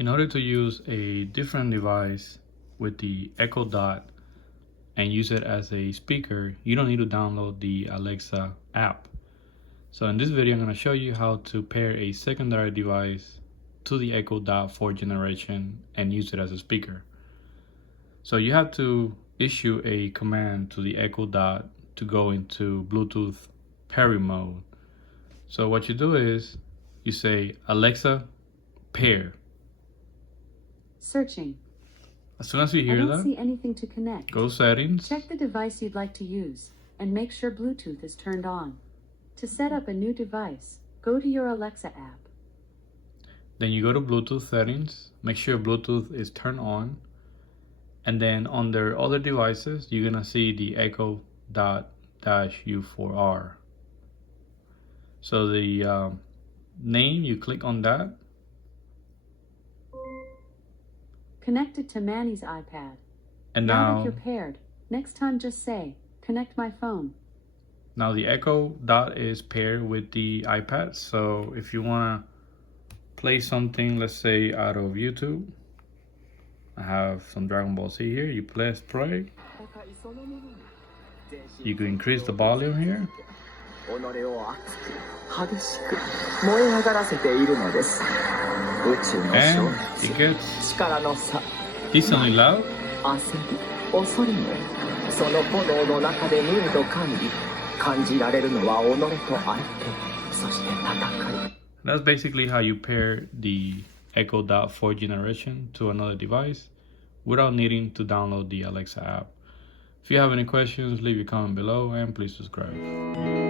In order to use a different device with the Echo Dot and use it as a speaker, you don't need to download the Alexa app. So in this video, I'm going to show you how to pair a secondary device to the Echo Dot 4th generation and use it as a speaker. So you have to issue a command to the Echo Dot to go into Bluetooth pairing mode. So what you do is you say, Alexa, pair. Searching. As soon as you I hear don't that, see anything to connect. go settings. Check the device you'd like to use and make sure Bluetooth is turned on. To set up a new device, go to your Alexa app. Then you go to Bluetooth settings, make sure Bluetooth is turned on. And then under other devices, you're gonna see the Echo Dot -U4R. So the name, you click on that. Connect it to Manny's iPad. And Now that now you're paired, next time just say, connect my phone. Now the Echo Dot is paired with the iPad, so if you want to play something, let's say out of YouTube, I have some Dragon Ball Z here, you press play. You can increase the volume here. And it gets decently loud. That's basically how you pair the Echo Dot 4th generation to another device without needing to download the Alexa app. If you have any questions, leave your comment below and please subscribe.